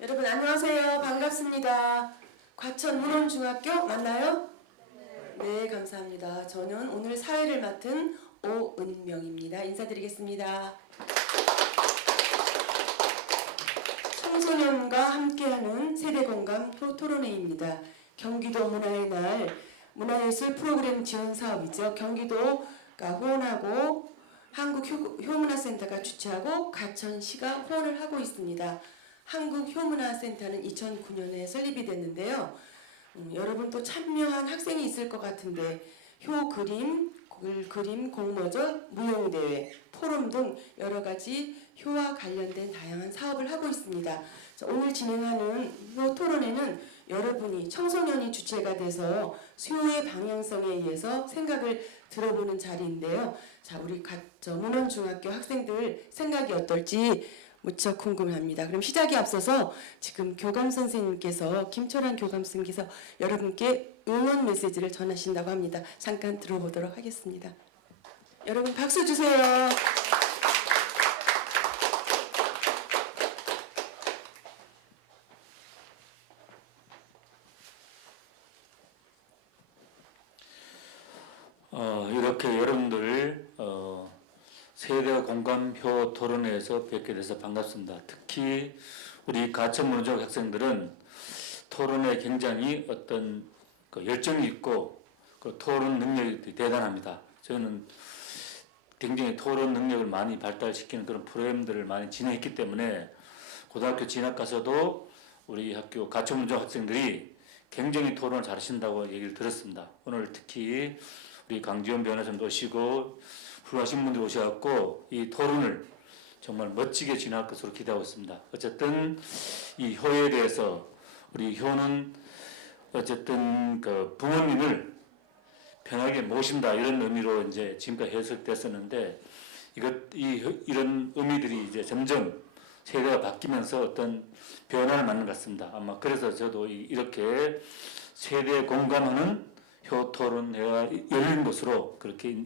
여러분 안녕하세요. 반갑습니다. 과천 문원중학교 맞나요? 네, 감사합니다. 저는 오늘 사회를 맡은 오은명입니다. 인사드리겠습니다. 청소년과 함께하는 세대공감 토론회입니다. 경기도 문화의 날 문화예술 프로그램 지원 사업이죠. 경기도가 후원하고 한국효문화센터가 주최하고 과천시가 후원을 하고 있습니다. 한국효문화센터는 2009년에 설립이 됐는데요. 여러분 또 참여한 학생이 있을 것 같은데 효그림, 글그림, 공모전, 무용대회, 포럼 등 여러 가지 효와 관련된 다양한 사업을 하고 있습니다. 자, 오늘 진행하는 효 토론회는 여러분이 청소년이 주체가 돼서 효의 방향성에 의해서 생각을 들어보는 자리인데요. 자, 우리 문원중학교 학생들 생각이 어떨지 무척 궁금합니다. 그럼 시작에 앞서서 지금 교감 선생님께서 김철환 교감 선생님께서 여러분께 응원 메시지를 전하신다고 합니다. 잠깐 들어보도록 하겠습니다. 여러분 박수 주세요. 이렇게 여러분들 세대 공감효 토론회에서 뵙게 돼서 반갑습니다. 특히 우리 과천문화중학교 학생들은 토론에 굉장히 어떤 열정이 있고 그 토론 능력이 대단합니다. 저는 굉장히 토론 능력을 많이 발달시키는 그런 프로그램들을 많이 진행했기 때문에 고등학교 진학 가서도 우리 학교 과천문화중학교 학생들이 굉장히 토론을 잘하신다고 얘기를 들었습니다. 오늘 특히 우리 강지원 변호사님도 오시고 훌륭하신 분들이 오셔갖고 이 토론을 정말 멋지게 진행할 것으로 기대하고 있습니다. 어쨌든 이 효에 대해서 우리 효는 어쨌든 그 부모님을 편하게 모신다 이런 의미로 이제 지금까지 해석됐었는데 이런 의미들이 이제 점점 세대가 바뀌면서 어떤 변화를 맞는 것 같습니다. 아마 그래서 저도 이렇게 세대에 공감하는 효 토론회가 열린 것으로 그렇게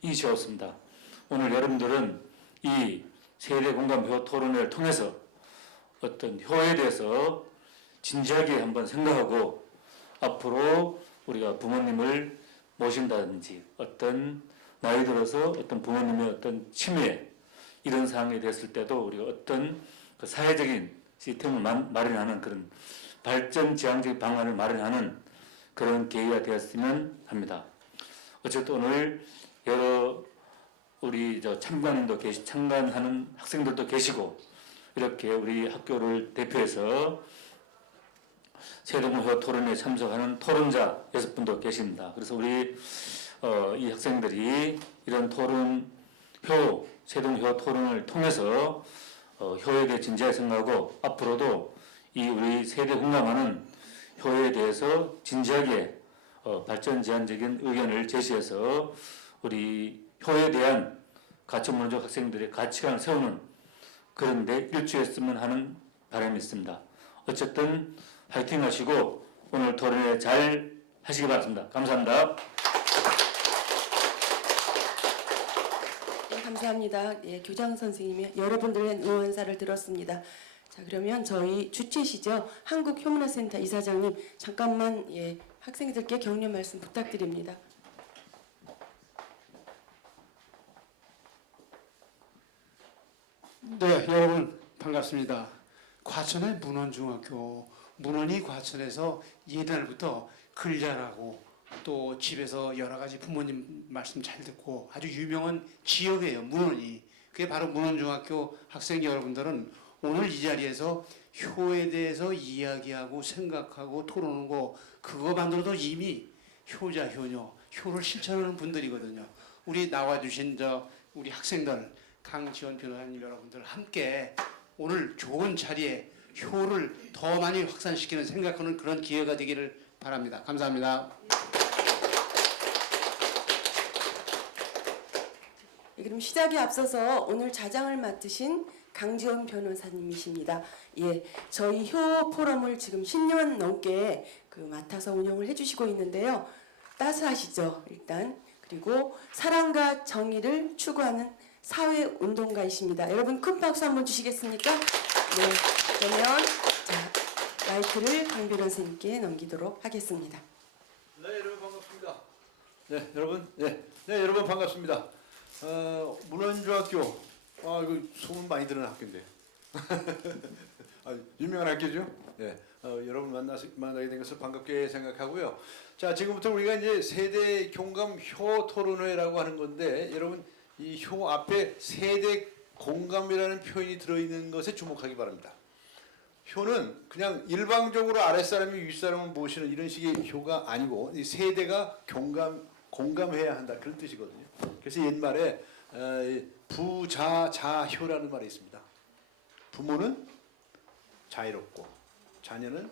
인식하였습니다. 오늘 여러분들은 이 세대 공감 효 토론회를 통해서 어떤 효에 대해서 진지하게 한번 생각하고 앞으로 우리가 부모님을 모신다든지 어떤 나이 들어서 어떤 부모님의 어떤 치매 이런 상황이 됐을 때도 우리가 어떤 그 사회적인 시스템을 마련하는 그런 발전 지향적 방안을 마련하는 그런 계기가 되었으면 합니다. 어쨌든 오늘 여러 우리 참관하는 학생들도 계시고 이렇게 우리 학교를 대표해서 세대공효 토론에 참석하는 토론자 6분도 계십니다. 그래서 우리 이 학생들이 이런 세대공효 토론을 통해서 효에 대해 진지하게 생각하고 앞으로도 이 우리 세대 공감하는 효에 대해서 진지하게 발전 제한적인 의견을 제시해서 우리 효에 대한 과천문화중 학생들의 가치관을 세우는 그런 데 일조했으면 하는 바람이 있습니다. 어쨌든 화이팅 하시고 오늘 토론회 잘 하시기 바랍니다. 감사합니다. 네, 감사합니다. 예, 교장 선생님이 여러분들의 응원사를 들었습니다. 자, 그러면 저희 주최시죠. 한국효문화센터 이사장님 잠깐만 학생들께 격려 말씀 부탁드립니다. 네, 여러분 반갑습니다. 과천의 문원중학교, 문원이 과천에서 옛날부터 글 잘하고 또 집에서 여러 가지 부모님 말씀 잘 듣고 아주 유명한 지역이에요, 문원이. 그게 바로 문원중학교 학생 여러분들은 오늘 이 자리에서 효에 대해서 이야기하고 생각하고 토론하고 그거만으로도 이미 효자, 효녀, 효를 실천하는 분들이거든요. 우리 나와주신 우리 학생들, 강지원 변호사님 여러분들 함께 오늘 좋은 자리에 효를 더 많이 확산시키는 생각하는 그런 기회가 되기를 바랍니다. 감사합니다. 그럼 시작에 앞서서 오늘 자장을 맡으신 강지원 변호사님이십니다. 예, 저희 효 포럼을 지금 10년 넘게 맡아서 운영을 해주시고 있는데요. 따스하시죠, 일단. 그리고 사랑과 정의를 추구하는 사회운동가이십니다. 여러분 큰 박수 한번 주시겠습니까? 네, 그러면 자, 마이크를 강변호 선생님께 넘기도록 하겠습니다. 네, 여러분 반갑습니다. 네, 여러분, 여러분 반갑습니다. 문헌중학교, 이거 소문 많이 드는 학교인데, 유명한 학교죠. 네, 여러분 만나게 된 것을 반갑게 생각하고요. 자, 지금부터 우리가 이제 세대 공감 효 토론회라고 하는 건데, 여러분 이 효 앞에 세대 공감이라는 표현이 들어있는 것에 주목하기 바랍니다. 효는 그냥 일방적으로 아랫사람이 윗사람을 모시는 이런 식의 효가 아니고 이 세대가 공감해야 한다 그런 뜻이거든요. 그래서 옛말에 부자자효라는 말이 있습니다. 부모는 자유롭고 자녀는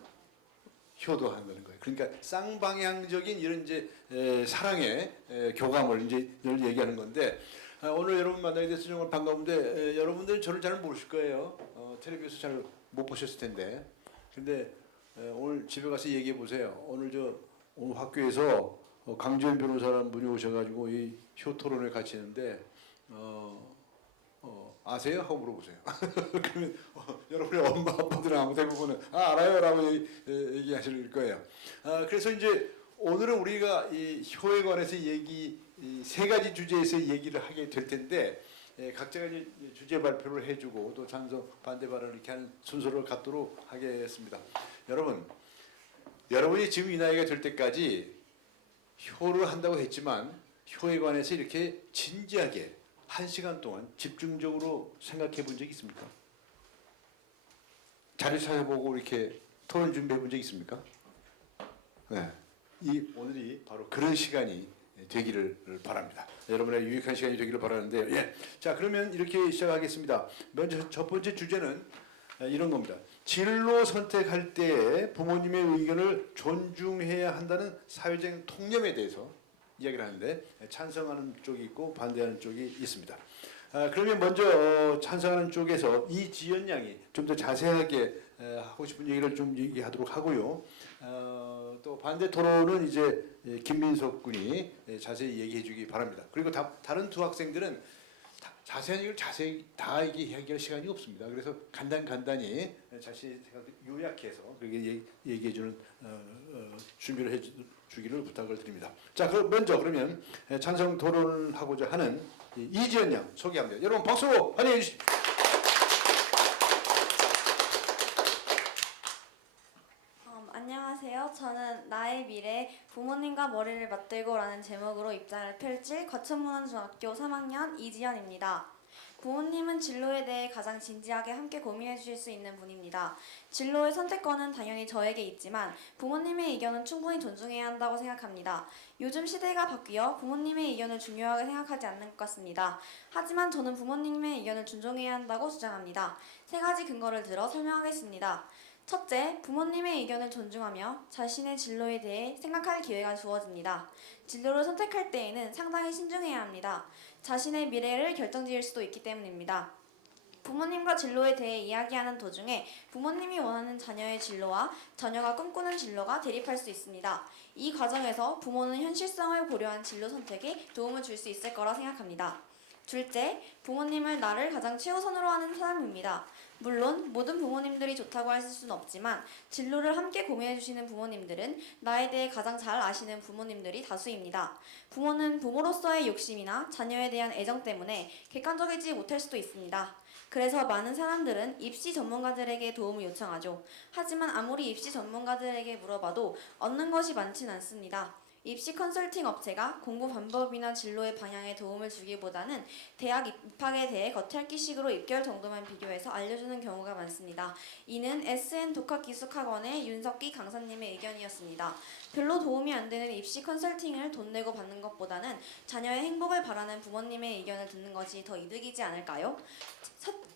효도한다는 거예요. 그러니까 쌍방향적인 이런 이제 사랑의 교감을 이제 늘 얘기하는 건데 오늘 여러분 만나게 돼서 정말 반가운데 여러분들 저를 잘 모르실 거예요. 텔레비에서 잘 못 보셨을 텐데. 근데 오늘 집에 가서 얘기해 보세요. 오늘 학교에서 강지현 변호사라는 분이 오셔가지고 이 효 토론을 같이 했는데 아세요? 하고 물어보세요. 그러면 여러분의 엄마 아빠들은 아무 대부분은 알아요라고 얘기하실 거예요. 그래서 이제 오늘은 우리가 이 효에 관해서 이 세 가지 주제에서 얘기를 하게 될 텐데 각자가 이제 주제 발표를 해주고 또 찬성 반대 발언을 이렇게 하는 순서를 갖도록 하겠습니다. 여러분이 지금 이 나이가 될 때까지 효를 한다고 했지만 효에 관해서 이렇게 진지하게 1시간 동안 집중적으로 생각해 본 적 있습니까? 자료 찾아보고 이렇게 토론 준비해 본 적 있습니까? 네. 오늘이 바로 그런 시간이 되기를 바랍니다. 여러분의 유익한 시간이 되기를 바라는데요. 예. 자, 그러면 이렇게 시작하겠습니다. 먼저 첫 번째 주제는 이런 겁니다. 진로 선택할 때 부모님의 의견을 존중해야 한다는 사회적 통념에 대해서 이야기를 하는데 찬성하는 쪽이 있고 반대하는 쪽이 있습니다. 그러면 먼저 찬성하는 쪽에서 이지연 양이 좀 더 자세하게 하고 싶은 얘기를 좀 얘기하도록 하고요. 또 반대 토론은 이제 김민석 군이 자세히 얘기해 주기 바랍니다. 그리고 다른 두 학생들은 자세한 얘기를 자세히 다 얘기할 시간이 없습니다. 그래서 간단히 자신의 생각을 요약해서 그렇게 얘기해 주는 준비를 해 주기를 부탁을 드립니다. 자, 그럼 먼저 그러면 찬성 토론하고자 하는 이지연 양 소개합니다. 여러분 박수로 환영해 주십시오. 안녕하세요. 저는 나의 미래 부모님과 머리를 맞대고라는 제목으로 입장을 펼칠 과천문헌중학교 3학년 이지연입니다. 부모님은 진로에 대해 가장 진지하게 함께 고민해 주실 수 있는 분입니다. 진로의 선택권은 당연히 저에게 있지만 부모님의 의견은 충분히 존중해야 한다고 생각합니다. 요즘 시대가 바뀌어 부모님의 의견을 중요하게 생각하지 않는 것 같습니다. 하지만 저는 부모님의 의견을 존중해야 한다고 주장합니다. 세 가지 근거를 들어 설명하겠습니다. 첫째, 부모님의 의견을 존중하며 자신의 진로에 대해 생각할 기회가 주어집니다. 진로를 선택할 때에는 상당히 신중해야 합니다. 자신의 미래를 결정지을 수도 있기 때문입니다. 부모님과 진로에 대해 이야기하는 도중에 부모님이 원하는 자녀의 진로와 자녀가 꿈꾸는 진로가 대립할 수 있습니다. 이 과정에서 부모는 현실성을 고려한 진로 선택에 도움을 줄 수 있을 거라 생각합니다. 둘째, 부모님을 나를 가장 최우선으로 하는 사람입니다. 물론 모든 부모님들이 좋다고 할 수는 없지만 진로를 함께 고민해주시는 부모님들은 나에 대해 가장 잘 아시는 부모님들이 다수입니다. 부모는 부모로서의 욕심이나 자녀에 대한 애정 때문에 객관적이지 못할 수도 있습니다. 그래서 많은 사람들은 입시 전문가들에게 도움을 요청하죠. 하지만 아무리 입시 전문가들에게 물어봐도 얻는 것이 많진 않습니다. 입시 컨설팅 업체가 공부 방법이나 진로의 방향에 도움을 주기보다는 대학 입학에 대해 겉핥기식으로 입결 정도만 비교해서 알려주는 경우가 많습니다. 이는 SN 독학기숙학원의 윤석기 강사님의 의견이었습니다. 별로 도움이 안 되는 입시 컨설팅을 돈 내고 받는 것보다는 자녀의 행복을 바라는 부모님의 의견을 듣는 것이 더 이득이지 않을까요?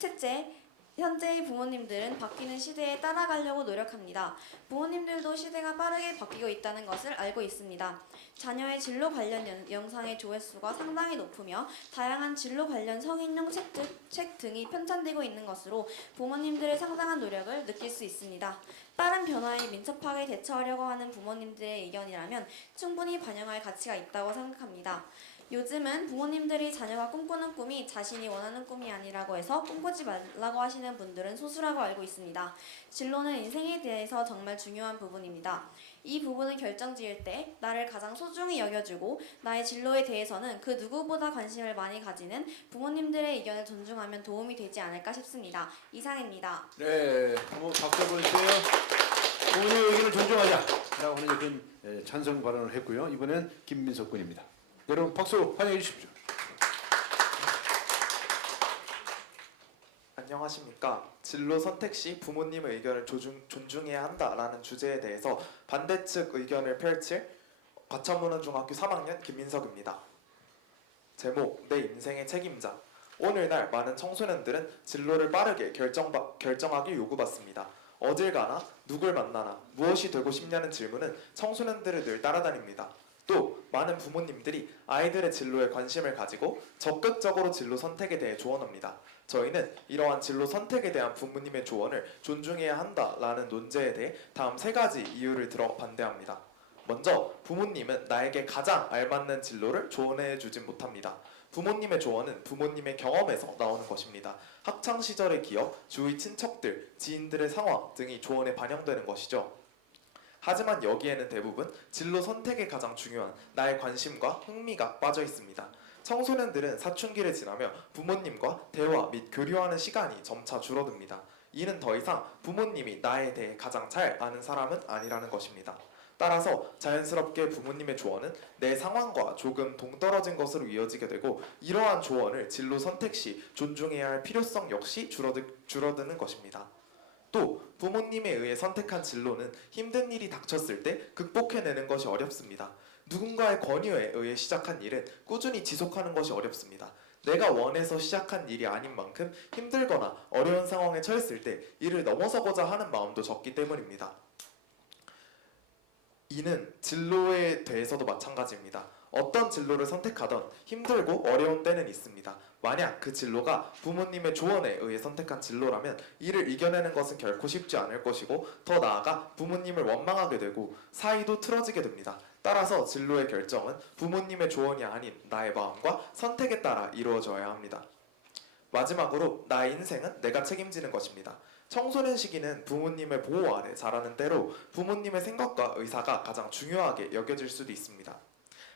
셋째, 현재의 부모님들은 바뀌는 시대에 따라가려고 노력합니다. 부모님들도 시대가 빠르게 바뀌고 있다는 것을 알고 있습니다. 자녀의 진로 관련 영상의 조회수가 상당히 높으며 다양한 진로 관련 성인용 책 등이 편찬되고 있는 것으로 부모님들의 상당한 노력을 느낄 수 있습니다. 빠른 변화에 민첩하게 대처하려고 하는 부모님들의 의견이라면 충분히 반영할 가치가 있다고 생각합니다. 요즘은 부모님들이 자녀가 꿈꾸는 꿈이 자신이 원하는 꿈이 아니라고 해서 꿈꾸지 말라고 하시는 분들은 소수라고 알고 있습니다. 진로는 인생에 대해서 정말 중요한 부분입니다. 이 부분을 결정지을 때 나를 가장 소중히 여겨주고 나의 진로에 대해서는 그 누구보다 관심을 많이 가지는 부모님들의 의견을 존중하면 도움이 되지 않을까 싶습니다. 이상입니다. 네, 한번 박수 보내주세요. 부모님의 의견을 존중하자라고 하는 그런 찬성 발언을 했고요. 이번엔 김민석 군입니다. 여러분 박수로 환영해 주십시오. 안녕하십니까. 진로 선택 시 부모님의 의견을 존중해야 한다라는 주제에 대해서 반대측 의견을 펼칠 과천문헌중학교 3학년 김민석입니다. 제목: 내 인생의 책임자. 오늘날 많은 청소년들은 진로를 빠르게 결정하기 요구받습니다. 어딜 가나, 누굴 만나나, 무엇이 되고 싶냐는 질문은 청소년들을 늘 따라다닙니다. 또 많은 부모님들이 아이들의 진로에 관심을 가지고 적극적으로 진로 선택에 대해 조언합니다. 저희는 이러한 진로 선택에 대한 부모님의 조언을 존중해야 한다라는 논제에 대해 다음 3가지 이유를 들어 반대합니다. 먼저, 부모님은 나에게 가장 알맞는 진로를 조언해 주진 못합니다. 부모님의 조언은 부모님의 경험에서 나오는 것입니다. 학창 시절의 기억, 주위 친척들, 지인들의 상황 등이 조언에 반영되는 것이죠. 하지만 여기에는 대부분 진로 선택에 가장 중요한 나의 관심과 흥미가 빠져 있습니다. 청소년들은 사춘기를 지나며 부모님과 대화 및 교류하는 시간이 점차 줄어듭니다. 이는 더 이상 부모님이 나에 대해 가장 잘 아는 사람은 아니라는 것입니다. 따라서 자연스럽게 부모님의 조언은 내 상황과 조금 동떨어진 것으로 이어지게 되고, 이러한 조언을 진로 선택 시 존중해야 할 필요성 역시 줄어드는 것입니다. 또 부모님에 의해 선택한 진로는 힘든 일이 닥쳤을 때 극복해내는 것이 어렵습니다. 누군가의 권유에 의해 시작한 일은 꾸준히 지속하는 것이 어렵습니다. 내가 원해서 시작한 일이 아닌 만큼 힘들거나 어려운 상황에 처했을 때 이를 넘어서고자 하는 마음도 적기 때문입니다. 이는 진로에 대해서도 마찬가지입니다. 어떤 진로를 선택하던 힘들고 어려운 때는 있습니다. 만약 그 진로가 부모님의 조언에 의해 선택한 진로라면 이를 이겨내는 것은 결코 쉽지 않을 것이고, 더 나아가 부모님을 원망하게 되고 사이도 틀어지게 됩니다. 따라서 진로의 결정은 부모님의 조언이 아닌 나의 마음과 선택에 따라 이루어져야 합니다. 마지막으로 나의 인생은 내가 책임지는 것입니다. 청소년 시기는 부모님의 보호 아래 자라는 때로 부모님의 생각과 의사가 가장 중요하게 여겨질 수도 있습니다.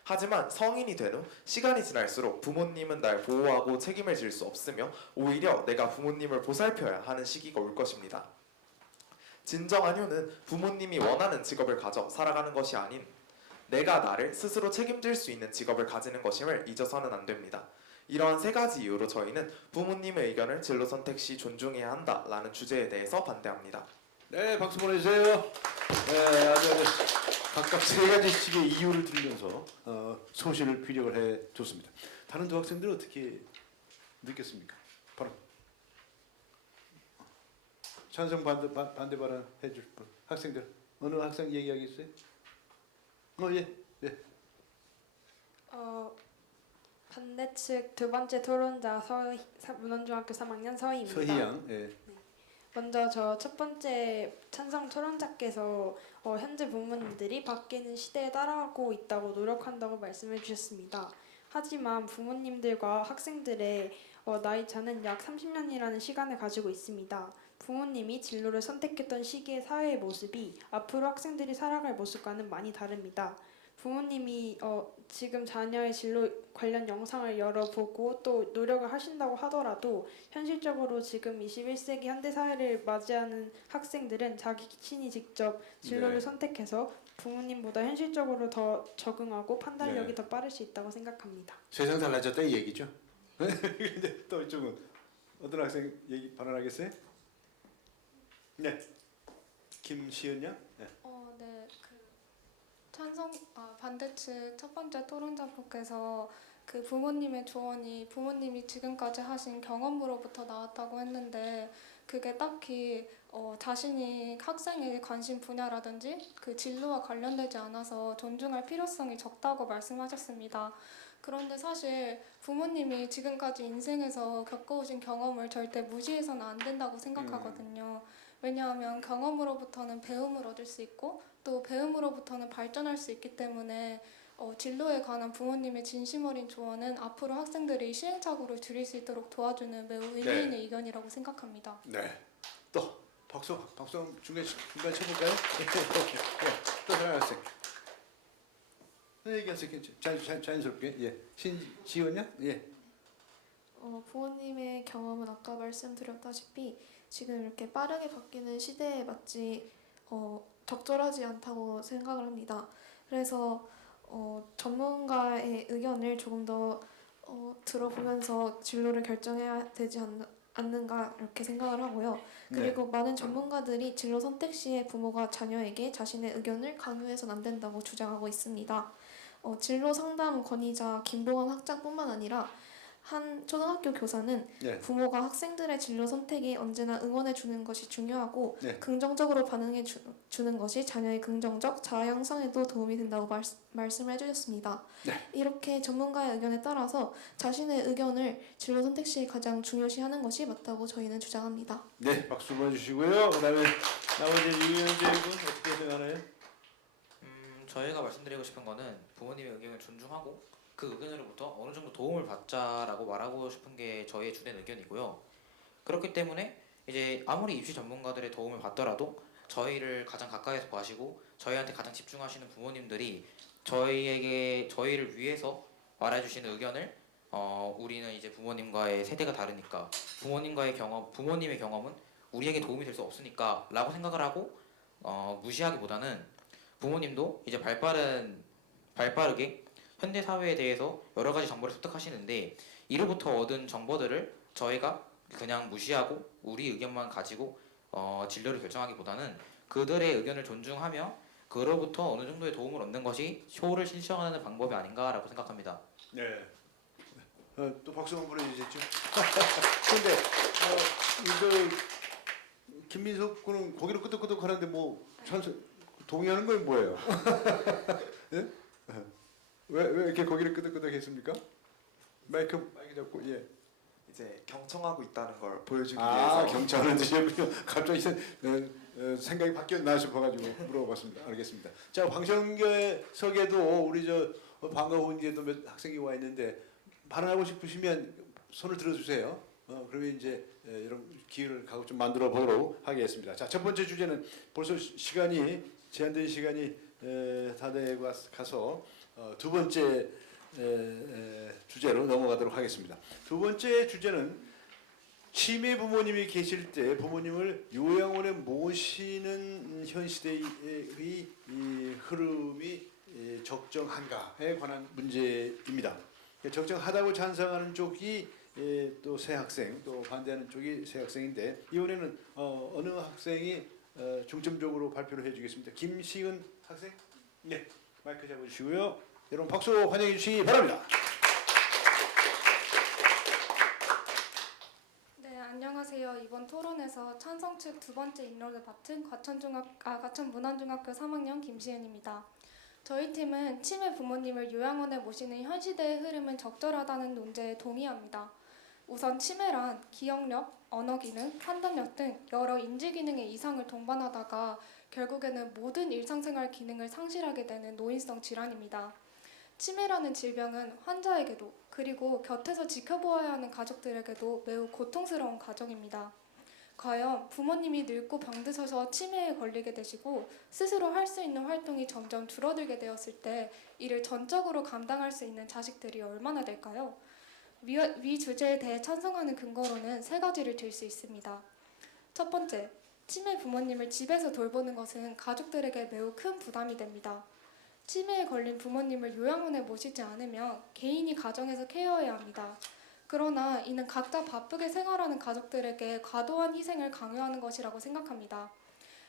하지만 성인이 된 후 시간이 지날수록 부모님은 날 보호하고 책임을 질 수 없으며 오히려 내가 부모님을 보살펴야 하는 시기가 올 것입니다. 진정한 효는 부모님이 원하는 직업을 가져 살아가는 것이 아닌 내가 나를 스스로 책임질 수 있는 직업을 가지는 것임을 잊어서는 안 됩니다. 이러한 3가지 이유로 저희는 부모님의 의견을 진로 선택 시 존중해야 한다라는 주제에 대해서 반대합니다. 네, 박수 보내주세요. 네, 아주 각각 3가지씩의 이유를 들면서 소신을 피력을 해줬습니다. 다른 두 학생들은 어떻게 느꼈습니까? 바로 찬성 반대 발언 해줄 분 학생들 어느 학생 얘기하겠어요? 예. 반대측 두 번째 토론자 문헌중학교 3학년 서희입니다. 서희양. 예. 먼저 저 첫 번째 찬성 토론자께서 현재 부모님들이 바뀌는 시대에 따라가고 있다고 노력한다고 말씀해 주셨습니다. 하지만 부모님들과 학생들의 나이 차는 약 30년이라는 시간을 가지고 있습니다. 부모님이 진로를 선택했던 시기의 사회의 모습이 앞으로 학생들이 살아갈 모습과는 많이 다릅니다. 부모님이 지금 자녀의 진로 관련 영상을 열어보고 또 노력을 하신다고 하더라도 현실적으로 지금 21세기 현대사회를 맞이하는 학생들은 자기 친히 직접 진로를 선택해서 부모님보다 현실적으로 더 적응하고 판단력이 더 빠를 수 있다고 생각합니다. 세상 달라졌다 이 얘기죠. 근데 또 이쪽은 어떤 학생 얘기 발언하겠어요? 네, 김시은 양. 네. 네, 반대측 첫 번째 토론자분께서 그 부모님의 조언이 부모님이 지금까지 하신 경험으로부터 나왔다고 했는데 그게 딱히 자신이 학생의 관심 분야라든지 그 진로와 관련되지 않아서 존중할 필요성이 적다고 말씀하셨습니다. 그런데 사실 부모님이 지금까지 인생에서 겪어오신 경험을 절대 무시해서는 안 된다고 생각하거든요. 왜냐하면 경험으로부터는 배움을 얻을 수 있고 또 배움으로부터는 발전할 수 있기 때문에 진로에 관한 부모님의 진심 어린 조언은 앞으로 학생들이 시행착오를 줄일 수 있도록 도와주는 매우 의미 있는 네. 의견이라고 생각합니다. 네. 또 박수 중간 쳐볼까요? 또 다른 학생. 얘기하세요. 자연스럽게. 예. 신지원이야? 예. 부모님의 경험은 아까 말씀드렸다시피 지금 이렇게 빠르게 바뀌는 시대에 맞지 적절하지 않다고 생각을 합니다. 그래서 전문가의 의견을 조금 더 들어보면서 진로를 결정해야 되지 않는가 이렇게 생각을 하고요. 그리고 많은 전문가들이 진로 선택 시에 부모가 자녀에게 자신의 의견을 강요해서는 안 된다고 주장하고 있습니다. 진로 상담 권위자 김봉환 학장뿐만 아니라 한 초등학교 교사는 네. 부모가 학생들의 진로 선택에 언제나 응원해 주는 것이 중요하고 네. 긍정적으로 반응해 주는 것이 자녀의 긍정적 자아 형성에도 도움이 된다고 말씀을 해주셨습니다. 네. 이렇게 전문가의 의견에 따라서 자신의 의견을 진로 선택 시에 가장 중요시하는 것이 맞다고 저희는 주장합니다. 네, 박수 보내주시고요. 그다음에 나머지 유현재 군 어떻게 생각하나요? 저희가 말씀드리고 싶은 거는 부모님의 의견을 존중하고 그 의견으로부터 어느 정도 도움을 받자라고 말하고 싶은 게 저희의 주된 의견이고요. 그렇기 때문에 이제 아무리 입시 전문가들의 도움을 받더라도 저희를 가장 가까이서 봐시고 저희한테 가장 집중하시는 부모님들이 저희를 위해서 말해주시는 의견을 우리는 이제 부모님과의 세대가 다르니까 부모님의 경험은 우리에게 도움이 될 수 없으니까라고 생각을 하고 무시하기보다는 부모님도 이제 발빠르게 현대 사회에 대해서 여러 가지 정보를 습득하시는데 이로부터 얻은 정보들을 저희가 그냥 무시하고 우리 의견만 가지고 진로를 결정하기보다는 그들의 의견을 존중하며 그로부터 어느 정도의 도움을 얻는 것이 효를 실천하는 방법이 아닌가라고 생각합니다. 네. 또 박수 한번 보내주시죠. 근데 이거 김민석 군은 고개를 끄덕끄덕 하는데 뭐 동의하는 건 뭐예요? 예? 왜 이렇게 고개를 끄덕끄덕 했습니까? 마이크 잡고 예. 이제 경청하고 있다는 걸 보여주기 아 위해서 경찰은 드셨군요. 갑자기 생각이 바뀌었나 싶어가지고 물어봤습니다. 알겠습니다. 자 방청석에도 우리 반가운 게도 몇 학생이 와 있는데 발언하고 싶으시면 손을 들어주세요. 그러면 이제 이런 기회를 좀 만들어 보도록 하겠습니다. 자 첫 번째 주제는 벌써 제한된 시간이 다 되고 가서 두 번째 주제로 넘어가도록 하겠습니다. 두 번째 주제는 치매 부모님이 계실 때 부모님을 요양원에 모시는 현 시대의 이 흐름이 적정한가에 관한 문제입니다. 적정하다고 찬성하는 쪽이 또 새 학생, 또 반대하는 쪽이 새 학생인데 이번에는 어느 학생이 중점적으로 발표를 해주겠습니다. 김시은 학생, 네 마이크 잡아주시고요. 여러분 박수 환영해 주시기 바랍니다. 네, 안녕하세요. 이번 토론에서 찬성 측 두 번째 인력을 맡은 과천문안중학교 3학년 김시은입니다. 저희 팀은 치매 부모님을 요양원에 모시는 현 시대의 흐름은 적절하다는 논제에 동의합니다. 우선 치매란 기억력, 언어기능, 판단력 등 여러 인지기능의 이상을 동반하다가 결국에는 모든 일상생활 기능을 상실하게 되는 노인성 질환입니다. 치매라는 질병은 환자에게도 그리고 곁에서 지켜보아야 하는 가족들에게도 매우 고통스러운 과정입니다. 과연 부모님이 늙고 병드셔서 치매에 걸리게 되시고 스스로 할 수 있는 활동이 점점 줄어들게 되었을 때 이를 전적으로 감당할 수 있는 자식들이 얼마나 될까요? 위 주제에 대해 찬성하는 근거로는 세 가지를 들 수 있습니다. 첫 번째, 치매 부모님을 집에서 돌보는 것은 가족들에게 매우 큰 부담이 됩니다. 치매에 걸린 부모님을 요양원에 모시지 않으면 개인이 가정에서 케어해야 합니다. 그러나 이는 각자 바쁘게 생활하는 가족들에게 과도한 희생을 강요하는 것이라고 생각합니다.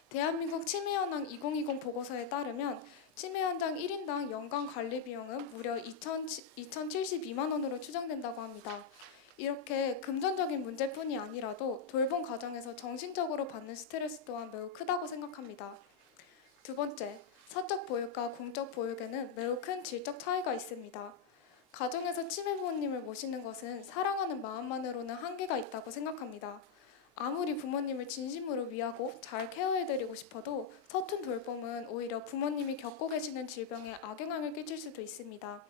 대한민국 치매현황 2020 보고서에 따르면 치매 환자 1인당 연간 관리 비용은 무려 2,072만 원으로 추정된다고 합니다. 이렇게 금전적인 문제뿐이 아니라도 돌봄 과정에서 정신적으로 받는 스트레스 또한 매우 크다고 생각합니다. 두 번째, 사적 보육과 공적 보육에는 매우 큰 질적 차이가 있습니다. 가정에서 치매 부모님을 모시는 것은 사랑하는 마음만으로는 한계가 있다고 생각합니다. 아무리 부모님을 진심으로 위하고 잘 케어해드리고 싶어도 서툰 돌봄은 오히려 부모님이 겪고 계시는 질병에 악영향을 끼칠 수도 있습니다.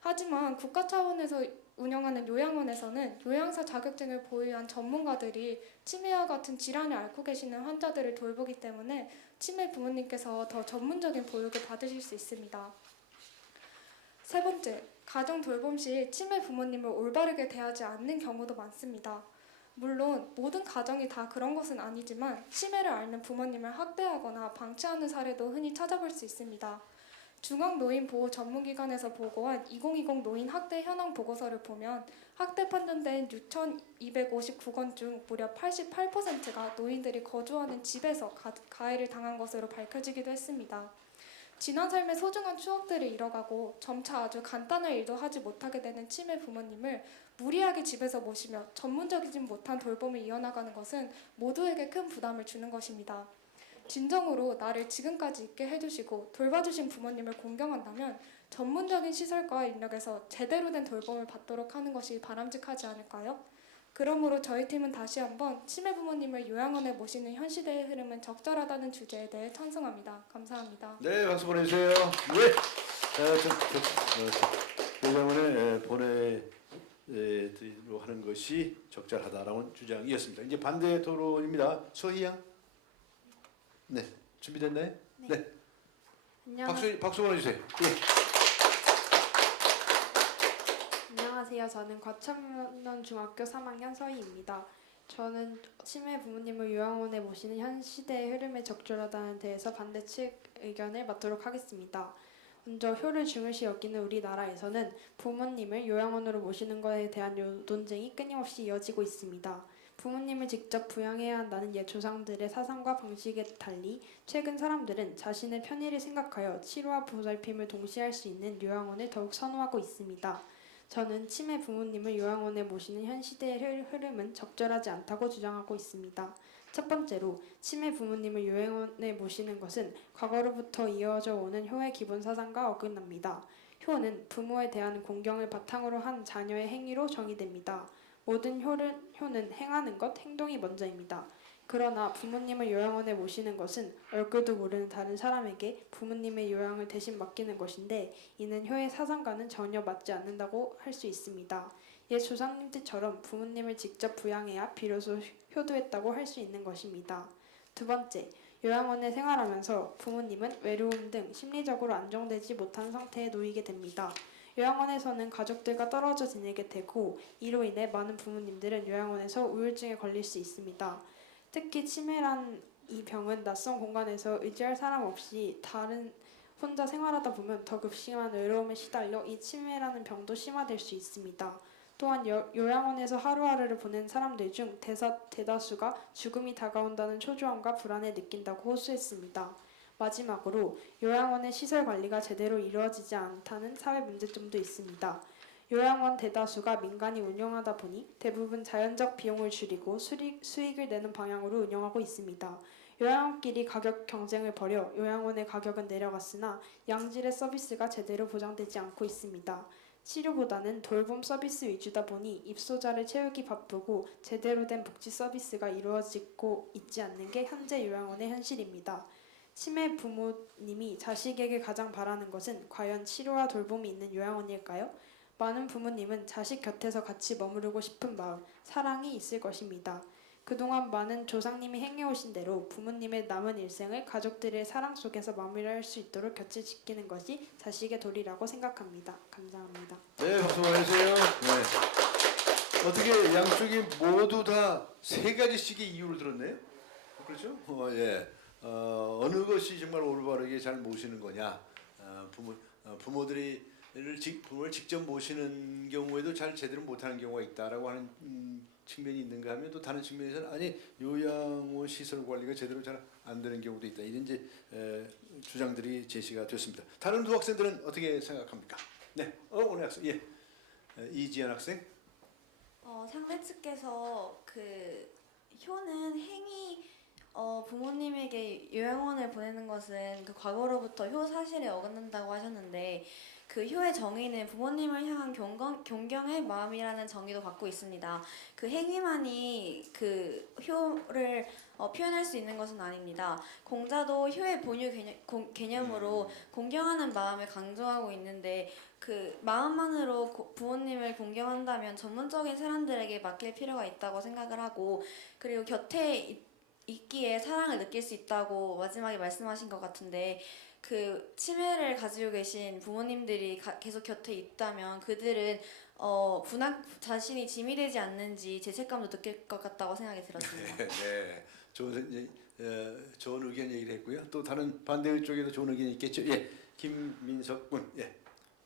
하지만 국가 차원에서 운영하는 요양원에서는 요양사 자격증을 보유한 전문가들이 치매와 같은 질환을 앓고 계시는 환자들을 돌보기 때문에 치매 부모님께서 더 전문적인 보육을 받으실 수 있습니다. 세 번째, 가정 돌봄 시 치매 부모님을 올바르게 대하지 않는 경우도 많습니다. 물론 모든 가정이 다 그런 것은 아니지만 치매를 앓는 부모님을 학대하거나 방치하는 사례도 흔히 찾아볼 수 있습니다. 중앙노인보호전문기관에서 보고한 2020 노인 학대 현황 보고서를 보면 학대 판정된 6,259건 중 무려 88%가 노인들이 거주하는 집에서 가해를 당한 것으로 밝혀지기도 했습니다. 지난 삶의 소중한 추억들을 잃어가고 점차 아주 간단한 일도 하지 못하게 되는 치매 부모님을 무리하게 집에서 모시며 전문적이지 못한 돌봄을 이어나가는 것은 모두에게 큰 부담을 주는 것입니다. 진정으로 나를 지금까지 있게 해주시고 돌봐주신 부모님을 공경한다면 전문적인 시설과 인력에서 제대로 된 돌봄을 받도록 하는 것이 바람직하지 않을까요? 그러므로 저희 팀은 다시 한번 치매 부모님을 요양원에 모시는 현 시대의 흐름은 적절하다는 주제에 대해 찬성합니다. 감사합니다. 네, 박수 보내주세요. 네. 요양원에 보내드리도록 하는 것이 적절하다라는 주장이었습니다. 이제 반대 토론입니다. 서희양. 네, 준비됐나요? 네. 박수 보내주세요. 예. 안녕하세요. 저는 과천문헌중학교 3학년 서희입니다. 저는 치매 부모님을 요양원에 모시는 현 시대의 흐름에 적절하다는 데에서 반대 측 의견을 맡도록 하겠습니다. 먼저 효를 중요시 여기는 우리나라에서는 부모님을 요양원으로 모시는 것에 대한 논쟁이 끊임없이 이어지고 있습니다. 부모님을 직접 부양해야 한다는 옛 조상들의 사상과 방식에 달리 최근 사람들은 자신의 편의를 생각하여 치료와 보살핌을 동시에 할 수 있는 요양원을 더욱 선호하고 있습니다. 저는 치매 부모님을 요양원에 모시는 현 시대의 흐름은 적절하지 않다고 주장하고 있습니다. 첫 번째로 치매 부모님을 요양원에 모시는 것은 과거로부터 이어져 오는 효의 기본 사상과 어긋납니다. 효는 부모에 대한 공경을 바탕으로 한 자녀의 행위로 정의됩니다. 모든 효는 행하는 것, 행동이 먼저입니다. 그러나 부모님을 요양원에 모시는 것은 얼굴도 모르는 다른 사람에게 부모님의 요양을 대신 맡기는 것인데 이는 효의 사상과는 전혀 맞지 않는다고 할 수 있습니다. 옛 조상님들처럼 부모님을 직접 부양해야 비로소 효도했다고 할 수 있는 것입니다. 두 번째, 요양원에 생활하면서 부모님은 외로움 등 심리적으로 안정되지 못한 상태에 놓이게 됩니다. 요양원에서는 가족들과 떨어져 지내게 되고 이로 인해 많은 부모님들은 요양원에서 우울증에 걸릴 수 있습니다. 특히 치매란 이 병은 낯선 공간에서 의지할 사람 없이 혼자 생활하다 보면 더 급심한 외로움에 시달려 이 치매라는 병도 심화될 수 있습니다. 또한 요양원에서 하루하루를 보낸 사람들 중 대다수가 죽음이 다가온다는 초조함과 불안을 느낀다고 호소했습니다. 마지막으로 요양원의 시설 관리가 제대로 이루어지지 않다는 사회 문제점도 있습니다. 요양원 대다수가 민간이 운영하다 보니 대부분 자연적 비용을 줄이고 수익을 내는 방향으로 운영하고 있습니다. 요양원끼리 가격 경쟁을 벌여 요양원의 가격은 내려갔으나 양질의 서비스가 제대로 보장되지 않고 있습니다. 치료보다는 돌봄 서비스 위주다 보니 입소자를 채우기 바쁘고 제대로 된 복지 서비스가 이루어지고 있지 않는 게 현재 요양원의 현실입니다. 치매 부모님이 자식에게 가장 바라는 것은 과연 치료와 돌봄이 있는 요양원일까요? 많은 부모님은 자식 곁에서 같이 머무르고 싶은 마음, 사랑이 있을 것입니다. 그동안 많은 조상님이 행해오신 대로 부모님의 남은 일생을 가족들의 사랑 속에서 마무리할 수 있도록 곁을 지키는 것이 자식의 도리라고 생각합니다. 감사합니다. 네, 박수 보내주세요. 네. 어떻게 양쪽이 모두 다 세 가지씩의 이유를 들었네요? 그렇죠? 예. 어느 것이 정말 올바르게 잘 모시는 거냐? 부모를 직접 모시는 경우에도 잘 제대로 못하는 경우가 있다라고 하는 측면이 있는가 하면 또 다른 측면에서는 아니 요양원 시설 관리가 제대로 잘 안 되는 경우도 있다. 이런 이제 주장들이 제시가 됐습니다. 다른 두 학생들은 어떻게 생각합니까? 네, 오늘 학생 이지연 학생. 상대 측께서 효는 부모님에게 요양원을 보내는 것은 과거로부터 효 사실에 어긋난다고 하셨는데 그 효의 정의는 부모님을 향한 존경의 마음이라는 정의도 갖고 있습니다. 그 행위만이 그 효를 표현할 수 있는 것은 아닙니다. 공자도 효의 본유 개념으로 공경하는 마음을 강조하고 있는데 그 마음만으로 부모님을 공경한다면 전문적인 사람들에게 맡길 필요가 있다고 생각을 하고, 그리고 곁에 있기에 사랑을 느낄 수 있다고 마지막에 말씀하신 것 같은데, 그 치매를 가지고 계신 부모님들이 계속 곁에 있다면 그들은 자신이 짐이 되지 않는지 죄책감도 느낄 것 같다고 생각이 들었습니다. 네, 좋은 의견 얘기를 했고요. 또 다른 반대 쪽에도 좋은 의견이 있겠죠. 예, 김민석 군. 예.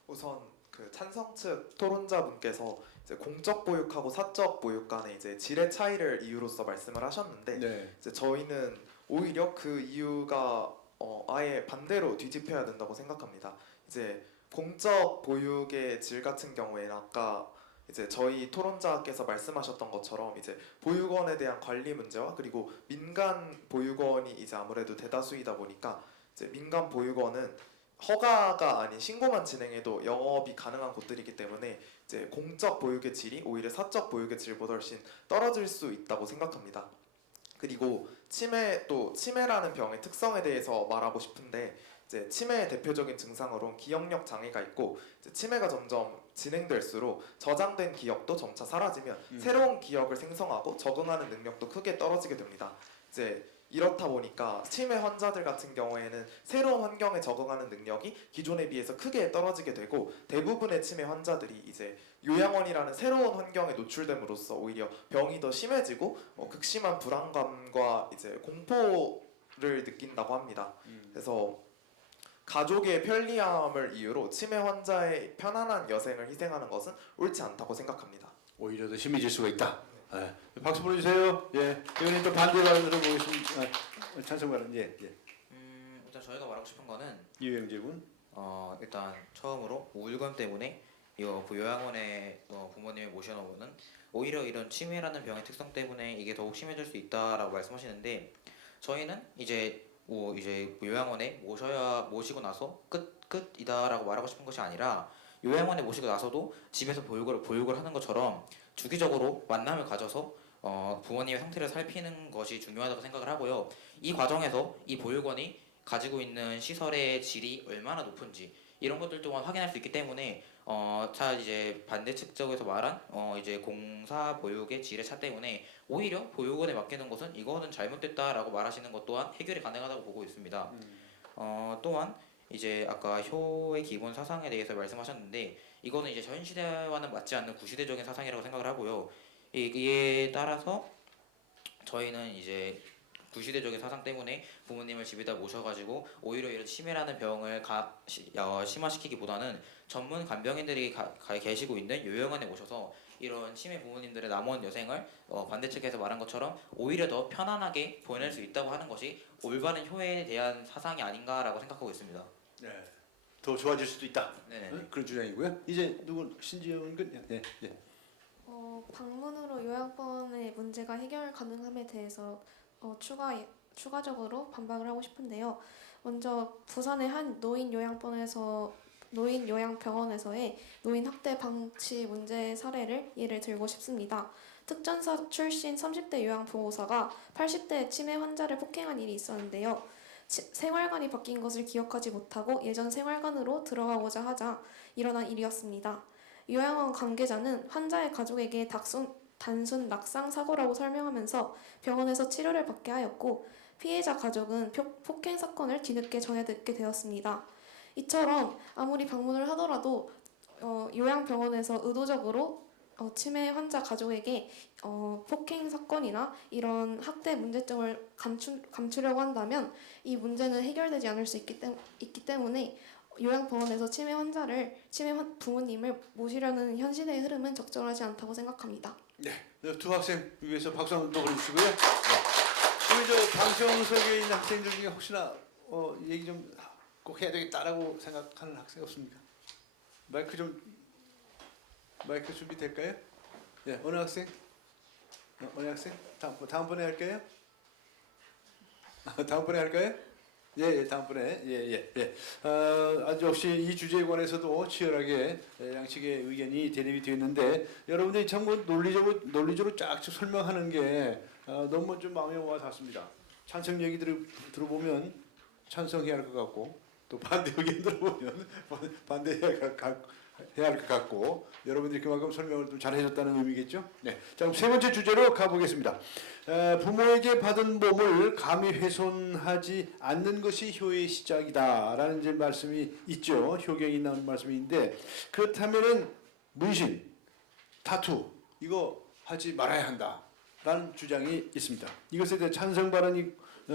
우선 그 찬성 측 토론자분께서 이제 공적 보육하고 사적 보육 간의 이제 질의 차이를 이유로서 말씀을 하셨는데, 네. 이제 저희는 오히려 그 이유가 아예 반대로 뒤집혀야 된다고 생각합니다. 이제 공적 보육의 질 같은 경우에는 아까 이제 저희 토론자께서 말씀하셨던 것처럼 이제 보육원에 대한 관리 문제와 그리고 민간 보육원이 이제 아무래도 대다수이다 보니까 이제 민간 보육원은 허가가 아닌 신고만 진행해도 영업이 가능한 곳들이기 때문에 이제 공적 보육의 질이 오히려 사적 보육의 질보다 훨씬 떨어질 수 있다고 생각합니다. 그리고 치매라는 병의 특성에 대해서 말하고 싶은데, 이제 치매의 대표적인 증상으로는 기억력 장애가 있고, 이제 치매가 점점 진행될수록 저장된 기억도 점차 사라지면 새로운 기억을 생성하고 적응하는 능력도 크게 떨어지게 됩니다. 이제 이렇다 보니까 치매 환자들 같은 경우에는 새로운 환경에 적응하는 능력이 기존에 비해서 크게 떨어지게 되고, 대부분의 치매 환자들이 이제 요양원이라는 새로운 환경에 노출됨으로써 오히려 병이 더 심해지고 극심한 불안감과 이제 공포를 느낀다고 합니다. 그래서 가족의 편리함을 이유로 치매 환자의 편안한 여생을 희생하는 것은 옳지 않다고 생각합니다. 오히려 더 심해질 수가 있다. 네. 박수 보내주세요. 예, 의원님 또 반대 발언 들어보겠습니다. 찬성 발언. 예, 예. 일단 저희가 말하고 싶은 거는 이영재 군. 일단 처음으로 우울감 때문에 이거 요양원에 부모님을 모셔놓으면은 오히려 이런 치매라는 병의 특성 때문에 이게 더욱 심해질 수 있다라고 말씀하시는데, 저희는 이제 요양원에 모시고 나서 끝이다라고 말하고 싶은 것이 아니라, 요양원에 모시고 나서도 집에서 보육을 하는 것처럼 주기적으로 만남을 가져서 부모님의 상태를 살피는 것이 중요하다고 생각을 하고요. 이 과정에서 이 보육원이 가지고 있는 시설의 질이 얼마나 높은지 이런 것들 또한 확인할 수 있기 때문에 이제 반대측 쪽에서 말한 이제 공사 보육의 질의 차 때문에 오히려 보육원에 맡기는 것은 이거는 잘못됐다라고 말하시는 것 또한 해결이 가능하다고 보고 있습니다. 또한 이제 아까 효의 기본 사상에 대해서 말씀하셨는데, 이거는 이제 현 시대와는 맞지 않는 구시대적인 사상이라고 생각을 하고요. 이에 따라서 저희는 이제 구시대적인 사상 때문에 부모님을 집에다 모셔가지고 오히려 이런 치매라는 병을 심화시키기보다는 전문 간병인들이 계시고 있는 요양원에 모셔서 이런 치매 부모님들의 남은 여생을 반대측에서 말한 것처럼 오히려 더 편안하게 보낼 수 있다고 하는 것이 올바른 효에 대한 사상이 아닌가라고 생각하고 있습니다. 네. 더 좋아질 수도 있다. 네. 그런 주장이고요. 이제 누구 신지영 군. 예, 예. 방문으로 요양원의 문제가 해결 가능함에 대해서 추가적으로 반박을 하고 싶은데요. 먼저 부산의 한 노인 요양병원에서의 노인 학대 방치 문제 사례를 예를 들고 싶습니다. 특전사 출신 30대 요양보호사가 80대 치매 환자를 폭행한 일이 있었는데요. 생활관이 바뀐 것을 기억하지 못하고 예전 생활관으로 들어가고자 하자 일어난 일이었습니다. 요양원 관계자는 환자의 가족에게 단순 낙상 사고라고 설명하면서 병원에서 치료를 받게 하였고, 피해자 가족은 폭행 사건을 뒤늦게 전해 듣게 되었습니다. 이처럼 아무리 방문을 하더라도 요양병원에서 의도적으로 치매 환자 가족에게 폭행 사건이나 이런 학대 문제점을 감추려고 한다면 이 문제는 해결되지 않을 수 있기 때문에 요양병원에서 치매 부모님을 모시려는 현 시대의 흐름은 적절하지 않다고 생각합니다. 네. 두 학생 위해서 박수 한번 더 보내주시고요. 우리 저 방청석에 있는 학생들 중에 혹시나 얘기 좀 꼭 해야 되겠다라고 생각하는 학생 없습니까? 마이크 준비될까요? 예, 어느 학생? 어느 학생? 다음번에 할까요? 다음번에 할까요? 예, 다음번에 예. 아주 역시 이 주제에 관해서도 치열하게 양측의 의견이 대립이 되었는데 여러분들이 전부 논리적으로 쫙 설명하는 게 너무 좀 마음에 와 닿습니다. 찬성 얘기들을 들어보면 찬성해야 할 것 같고 또 반대 의견 들어보면 반대해야 할 것 같고 여러분들이 그만큼 설명을 좀 잘해줬다는 의미겠죠? 네. 자, 그럼 세 번째 주제로 가보겠습니다. 부모에게 받은 몸을 감히 훼손하지 않는 것이 효의 시작이다라는 이제 말씀이 있죠. 효경이 나온 말씀인데 그렇다면은 문신, 타투 이거 하지 말아야 한다라는 주장이 있습니다. 이것에 대해 찬성 발언이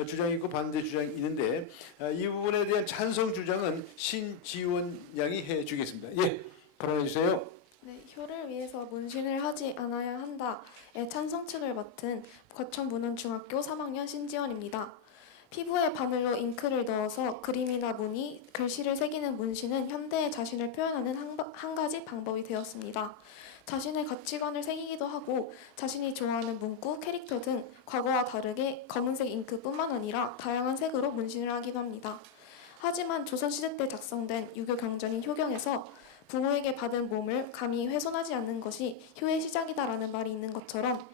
주장이 있고 반대 주장이 있는데 이 부분에 대한 찬성 주장은 신지원 양이 해주겠습니다. 예, 발언해 주세요. 네, 효를 위해서 문신을 하지 않아야 한다의 찬성 측을 맡은 과천문헌중학교 3학년 신지원입니다. 피부에 바늘로 잉크를 넣어서 그림이나 무늬, 글씨를 새기는 문신은 현대의 자신을 표현하는 한 가지 방법이 되었습니다. 자신의 가치관을 새기기도 하고 자신이 좋아하는 문구, 캐릭터 등 과거와 다르게 검은색 잉크뿐만 아니라 다양한 색으로 문신을 하기도 합니다. 하지만 조선시대 때 작성된 유교 경전인 효경에서 부모에게 받은 몸을 감히 훼손하지 않는 것이 효의 시작이다라는 말이 있는 것처럼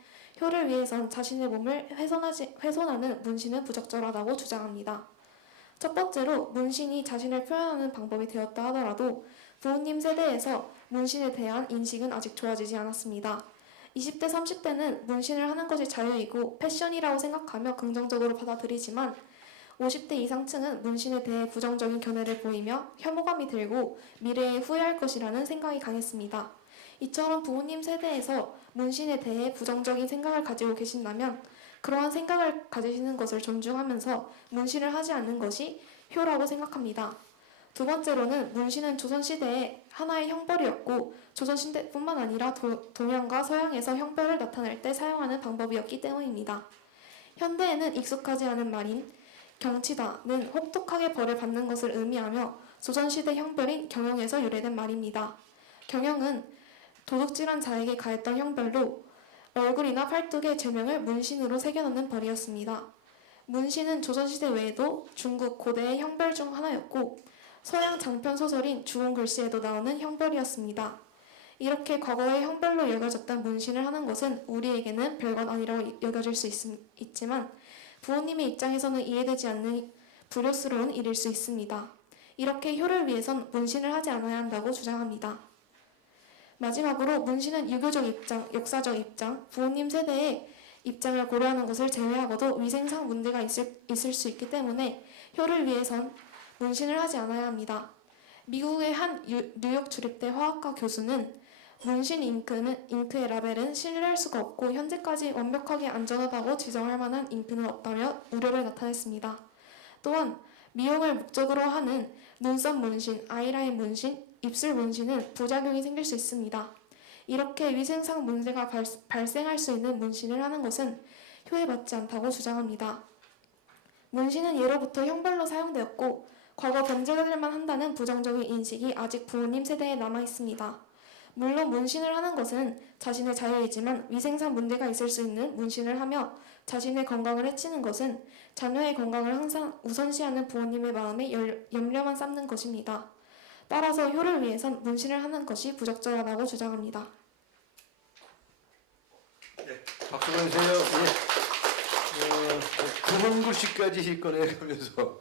효를 위해선 자신의 몸을 훼손하는 문신은 부적절하다고 주장합니다. 첫 번째로 문신이 자신을 표현하는 방법이 되었다 하더라도 부모님 세대에서 문신에 대한 인식은 아직 좋아지지 않았습니다. 20대, 30대는 문신을 하는 것이 자유이고 패션이라고 생각하며 긍정적으로 받아들이지만 50대 이상층은 문신에 대해 부정적인 견해를 보이며 혐오감이 들고 미래에 후회할 것이라는 생각이 강했습니다. 이처럼 부모님 세대에서 문신에 대해 부정적인 생각을 가지고 계신다면 그러한 생각을 가지시는 것을 존중하면서 문신을 하지 않는 것이 효라고 생각합니다. 두 번째로는 문신은 조선시대의 하나의 형벌이었고 조선시대뿐만 아니라 동양과 서양에서 형벌을 나타낼 때 사용하는 방법이었기 때문입니다. 현대에는 익숙하지 않은 말인 경치다는 혹독하게 벌을 받는 것을 의미하며 조선시대 형벌인 경영에서 유래된 말입니다. 경영은 도둑질한 자에게 가했던 형벌로 얼굴이나 팔뚝에 제명을 문신으로 새겨넣는 벌이었습니다. 문신은 조선시대 외에도 중국 고대의 형벌 중 하나였고 서양 장편 소설인 주홍 글씨에도 나오는 형벌이었습니다. 이렇게 과거의 형벌로 여겨졌던 문신을 하는 것은 우리에게는 별건 아니라고 여겨질 수 있지만 부모님의 입장에서는 이해되지 않는 불효스러운 일일 수 있습니다. 이렇게 효를 위해선 문신을 하지 않아야 한다고 주장합니다. 마지막으로 문신은 유교적 입장, 역사적 입장, 부모님 세대의 입장을 고려하는 것을 제외하고도 위생상 문제가 있을 수 있기 때문에 효를 위해선 문신을 하지 않아야 합니다. 미국의 한 뉴욕 주립대 화학과 교수는 문신 잉크의 라벨은 신뢰할 수가 없고 현재까지 완벽하게 안전하다고 지정할 만한 잉크는 없다며 우려를 나타냈습니다. 또한 미용을 목적으로 하는 눈썹 문신, 아이라인 문신, 입술 문신은 부작용이 생길 수 있습니다. 이렇게 위생상 문제가 발생할 수 있는 문신을 하는 것은 효에 맞지 않다고 주장합니다. 문신은 예로부터 형벌로 사용되었고 과거 변제될만 한다는 부정적인 인식이 아직 부모님 세대에 남아 있습니다. 물론 문신을 하는 것은 자신의 자유이지만 위생상 문제가 있을 수 있는 문신을 하며 자신의 건강을 해치는 것은 자녀의 건강을 항상 우선시하는 부모님의 마음에 염려만 쌓는 것입니다. 따라서 효를 위해선 문신을 하는 것이 부적절하다고 주장합니다. 박수 보내주세요. 구문 글씨까지 꺼내가면서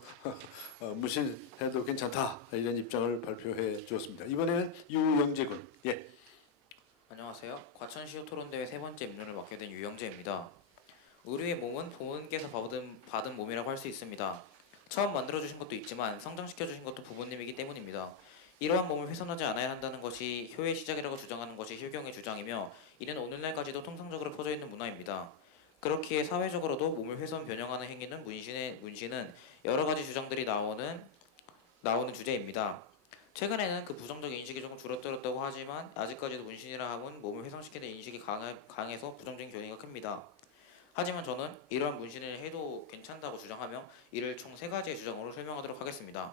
문신해도 괜찮다 이런 입장을 발표해 주었습니다. 이번에는 유영재 군. 예. 안녕하세요. 과천시효 토론대회 세 번째 임론을 맡게 된 유영재입니다. 우리의 몸은 부모님께서 받은 몸이라고 할 수 있습니다. 처음 만들어주신 것도 있지만 성장시켜주신 것도 부모님이기 때문입니다. 이러한 몸을 훼손하지 않아야 한다는 것이 효의 시작이라고 주장하는 것이 효경의 주장이며 이는 오늘날까지도 통상적으로 퍼져 있는 문화입니다. 그렇기에 사회적으로도 몸을 훼손 변형하는 행위는 문신은 여러 가지 주장들이 나오는 주제입니다. 최근에는 그 부정적 인식이 조금 줄어들었다고 하지만 아직까지도 문신이라 함은 몸을 훼손시키는 인식이 강해서 부정적인 견해가 큽니다. 하지만 저는 이러한 문신을 해도 괜찮다고 주장하며 이를 총 3가지의 주장으로 설명하도록 하겠습니다.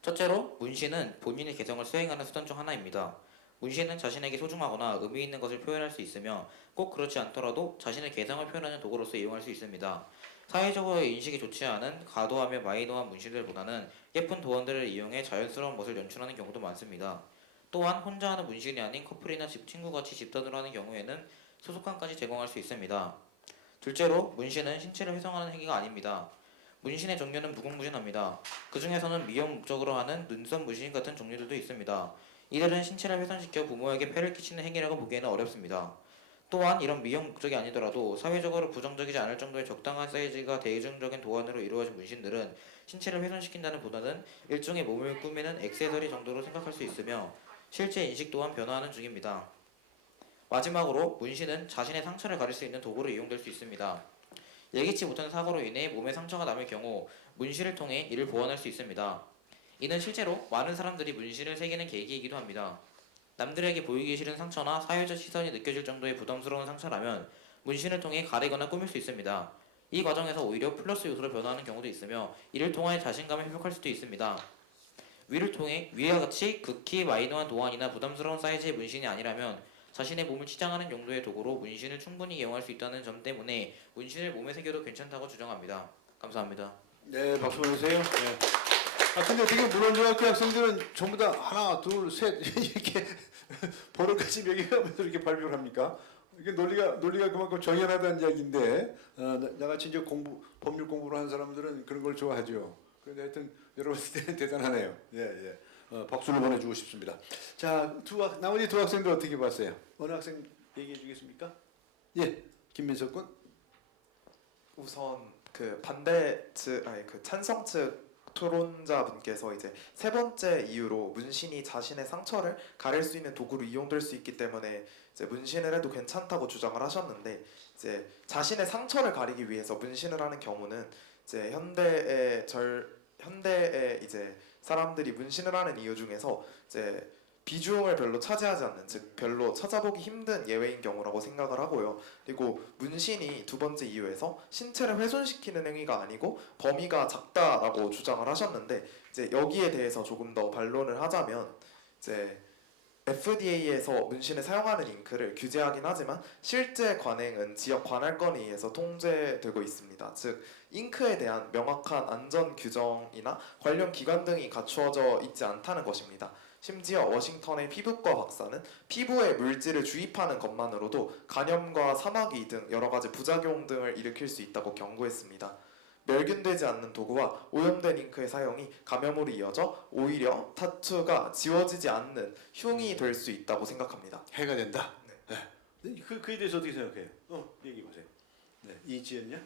첫째로 문신은 본인의 개성을 수행하는 수단 중 하나입니다. 문신은 자신에게 소중하거나 의미 있는 것을 표현할 수 있으며 꼭 그렇지 않더라도 자신의 개성을 표현하는 도구로서 이용할 수 있습니다. 사회적으로 인식이 좋지 않은 과도하며 마이너한 문신들보다는 예쁜 도안들을 이용해 자연스러운 멋을 연출하는 경우도 많습니다. 또한 혼자 하는 문신이 아닌 커플이나 친구같이 집단으로 하는 경우에는 소속감까지 제공할 수 있습니다. 둘째로 문신은 신체를 훼손하는 행위가 아닙니다. 문신의 종류는 무궁무진합니다. 그 중에서는 미용 목적으로 하는 눈썹 문신 같은 종류들도 있습니다. 이들은 신체를 훼손시켜 부모에게 폐를 끼치는 행위라고 보기에는 어렵습니다. 또한 이런 미용 목적이 아니더라도 사회적으로 부정적이지 않을 정도의 적당한 사이즈가 대중적인 도안으로 이루어진 문신들은 신체를 훼손시킨다는 보다는 일종의 몸을 꾸미는 액세서리 정도로 생각할 수 있으며 실제 인식 또한 변화하는 중입니다. 마지막으로 문신은 자신의 상처를 가릴 수 있는 도구로 이용될 수 있습니다. 예기치 못한 사고로 인해 몸에 상처가 남을 경우 문신을 통해 이를 보완할 수 있습니다. 이는 실제로 많은 사람들이 문신을 새기는 계기이기도 합니다. 남들에게 보이기 싫은 상처나 사회적 시선이 느껴질 정도의 부담스러운 상처라면 문신을 통해 가리거나 꾸밀 수 있습니다. 이 과정에서 오히려 플러스 요소로 변화하는 경우도 있으며 이를 통해 자신감을 회복할 수도 있습니다. 위와 같이 극히 마이너한 도안이나 부담스러운 사이즈의 문신이 아니라면 자신의 몸을 치장하는 용도의 도구로 문신을 충분히 이용할 수 있다는 점 때문에 문신을 몸에 새겨도 괜찮다고 주장합니다. 감사합니다. 네, 박수 보내주세요. 네. 근데 지금 문헌중학교 학생들은 전부 다 하나, 둘, 셋 이렇게 버릇같이 매겨가면서 이렇게 발표를 합니까? 이게 논리가 그만큼 정연하다는 이야기인데 나같이 이제 법률 공부를 하는 사람들은 그런 걸 좋아하죠. 그런데 하여튼 여러분 대단하네요. 예. 박수를 보내주고 싶습니다. 자, 나머지 두 학생들 어떻게 봤어요? 어느 학생 얘기해 주겠습니까? 예, 김민석 군. 우선 그 찬성 측 토론자분께서 이제 세 번째 이유로 문신이 자신의 상처를 가릴 수 있는 도구로 이용될 수 있기 때문에 이제 문신을 해도 괜찮다고 주장을 하셨는데, 이제 자신의 상처를 가리기 위해서 문신을 하는 경우는 이제 현대의 이제 사람들이 문신을 하는 이유 중에서 이제 비중을 별로 차지하지 않는, 즉 별로 찾아보기 힘든 예외인 경우라고 생각을 하고요. 그리고 문신이 두 번째 이유에서 신체를 훼손시키는 행위가 아니고 범위가 작다라고 주장을 하셨는데, 이제 여기에 대해서 조금 더 반론을 하자면, 이제 FDA에서 문신을 사용하는 잉크를 규제하긴 하지만 실제 관행은 지역 관할권에 의해서 통제되고 있습니다. 즉 잉크에 대한 명확한 안전 규정이나 관련 기관 등이 갖추어져 있지 않다는 것입니다. 심지어 워싱턴의 피부과 박사는 피부에 물질을 주입하는 것만으로도 간염과 사마귀 등 여러 가지 부작용 등을 일으킬 수 있다고 경고했습니다. 멸균되지 않는 도구와 오염된 잉크의 사용이 감염으로 이어져 오히려 타투가 지워지지 않는 흉이 될 수 있다고 생각합니다. 해가 된다. 네. 그에 대해서 어떻게 생각해요? 얘기해 보세요. 네, 이지연요?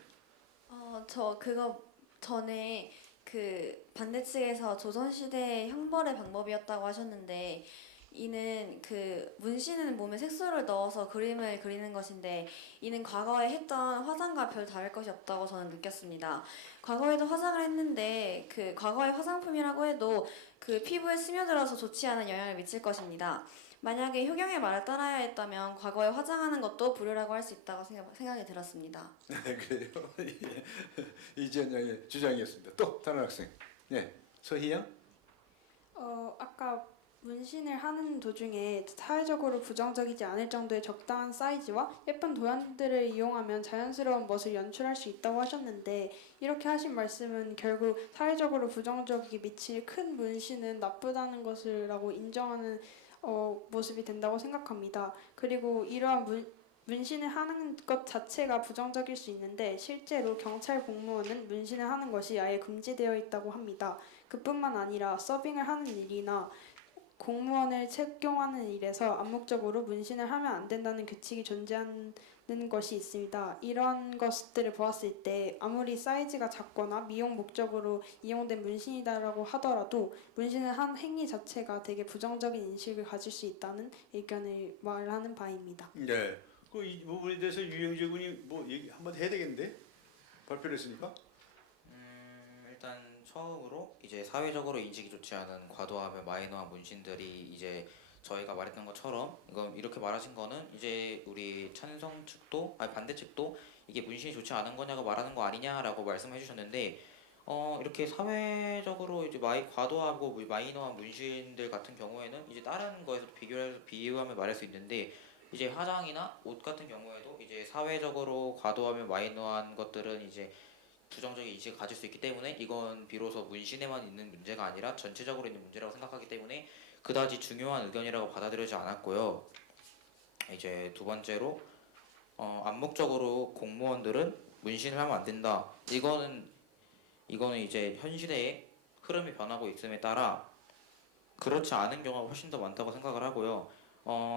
저 그거 전에 그 반대 측에서 조선시대의 형벌의 방법이었다고 하셨는데, 이는 그 문신은 몸에 색소를 넣어서 그림을 그리는 것인데 이는 과거에 했던 화장과 별 다를 것이 없다고 저는 느꼈습니다. 과거에도 화장을 했는데 그 과거의 화장품이라고 해도 그 피부에 스며들어서 좋지 않은 영향을 미칠 것입니다. 만약에 효경의 말을 따라야 했다면 과거에 화장하는 것도 불효라고 할 수 있다고 생각이 들었습니다. 네, 그래요. 이지연 양의 주장이었습니다. 또 다른 학생. 네, 서희양. 아까 문신을 하는 도중에 사회적으로 부정적이지 않을 정도의 적당한 사이즈와 예쁜 도안들을 이용하면 자연스러운 멋을 연출할 수 있다고 하셨는데, 이렇게 하신 말씀은 결국 사회적으로 부정적이게 미칠 큰 문신은 나쁘다는 것이라고 인정하는 모습이 된다고 생각합니다. 그리고 이러한 문신을 하는 것 자체가 부정적일 수 있는데 실제로 경찰 공무원은 문신을 하는 것이 아예 금지되어 있다고 합니다. 그뿐만 아니라 서빙을 하는 일이나 공무원을 책용하는 일에서 암묵적으로 문신을 하면 안 된다는 규칙이 존재하는 것이 있습니다. 이런 것들을 보았을 때 아무리 사이즈가 작거나 미용 목적으로 이용된 문신이다라고 하더라도 문신을 한 행위 자체가 되게 부정적인 인식을 가질 수 있다는 의견을 말하는 바입니다. 네. 이 부분에 대해서 유영재 군이 뭐 얘기 한번 해야 되겠는데? 발표를 했으니까? 일단 처음으로 이제 사회적으로 인식이 좋지 않은 과도하며 마이너한 문신들이 이제 저희가 말했던 것처럼 이렇게 말하신 거는 이제 우리 찬성 측도 반대 측도 이게 문신이 좋지 않은 거냐고 말하는 거 아니냐라고 말씀해 주셨는데, 이렇게 사회적으로 이제 과도하고 마이너한 문신들 같은 경우에는 이제 다른 거에서 비유하며 말할 수 있는데 이제 화장이나 옷 같은 경우에도 이제 사회적으로 과도하며 마이너한 것들은 이제 부정적인 인식을 가질 수 있기 때문에 이건 비로소 문신에만 있는 문제가 아니라 전체적으로 있는 문제라고 생각하기 때문에 그다지 중요한 의견이라고 받아들이지 않았고요. 이제 두 번째로 암묵적으로 공무원들은 문신을 하면 안 된다. 이거는 이제 현 시대의 흐름이 변하고 있음에 따라 그렇지 않은 경우가 훨씬 더 많다고 생각을 하고요.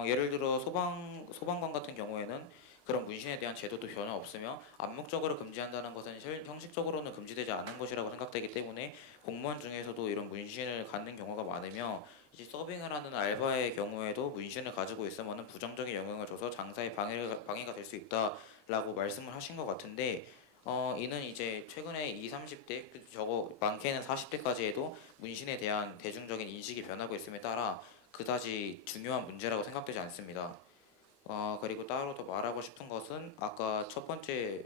예를 들어 소방관 같은 경우에는 그런 문신에 대한 제도도 변화 없으며 암묵적으로 금지한다는 것은 형식적으로는 금지되지 않은 것이라고 생각되기 때문에 공무원 중에서도 이런 문신을 갖는 경우가 많으며 이제 서빙을 하는 알바의 경우에도 문신을 가지고 있으면 부정적인 영향을 줘서 장사에 방해가 될 수 있다라고 말씀을 하신 것 같은데 이는 이제 최근에 20, 30대 저거 많게는 40대까지에도 문신에 대한 대중적인 인식이 변하고 있음에 따라 그다지 중요한 문제라고 생각되지 않습니다. 그리고 따로 더 말하고 싶은 것은 아까 첫 번째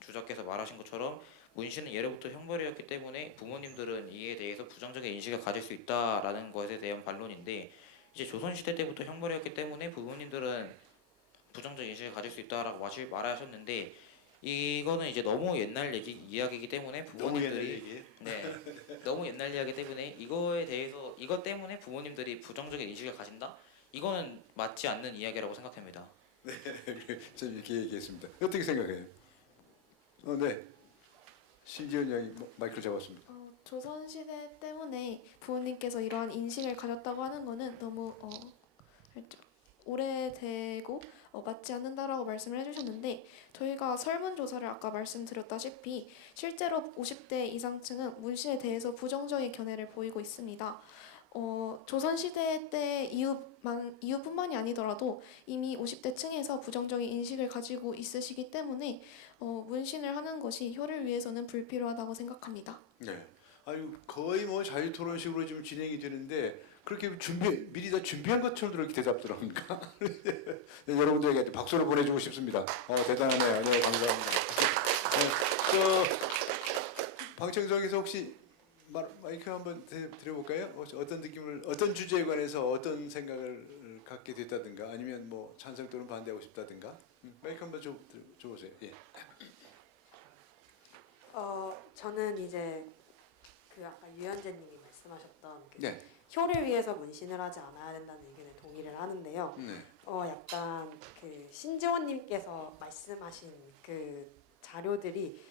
주자께서 말하신 것처럼 문신은 예로부터 형벌이었기 때문에 부모님들은 이에 대해서 부정적인 인식을 가질 수 있다라는 것에 대한 반론인데 이제 조선시대 때부터 형벌이었기 때문에 부모님들은 부정적인 인식을 가질 수 있다라고 말하셨는데 이거는 이제 너무 옛날 이야기이기 때문에 부모님들이 너무 옛날 이야기 때문에 이것 때문에 부모님들이 부정적인 인식을 가진다? 이거는 맞지 않는 이야기라고 생각합니다. 네, 저는 이렇게 얘기했습니다. 어떻게 생각해요? 네, 신지연 양이 마이크를 잡았습니다. 조선시대 때문에 부모님께서 이러한 인식을 가졌다고 하는 거는 너무 오래되고 맞지 않는다라고 말씀을 해주셨는데 저희가 설문조사를 아까 말씀드렸다시피 실제로 50대 이상층은 문신에 대해서 부정적인 견해를 보이고 있습니다. 조선시대 때 이후뿐만이 아니더라도 이미 50대 층에서 부정적인 인식을 가지고 있으시기 때문에 문신을 하는 것이 효를 위해서는 불필요하다고 생각합니다. 네, 아유 거의 뭐 자유 토론식으로 지금 진행이 되는데 그렇게 미리 다 준비한 것처럼 그렇게 대답들 합니까? 네, 여러분들에게 박수를 보내주고 싶습니다. 대단하네요. 네, 감사합니다. 네, 방청석에서 혹시 마이크 한번 드려볼까요? 어떤 주제에 관해서 어떤 생각을 갖게 됐다든가 아니면 뭐 찬성 또는 반대하고 싶다든가 마이크 한번 줘보세요. 예. 저는 이제 그 아까 유현재님이 말씀하셨던 네. 효를 위해서 문신을 하지 않아야 된다는 의견에 동의를 하는데요. 네. 약간 그 신지원님께서 말씀하신 그 자료들이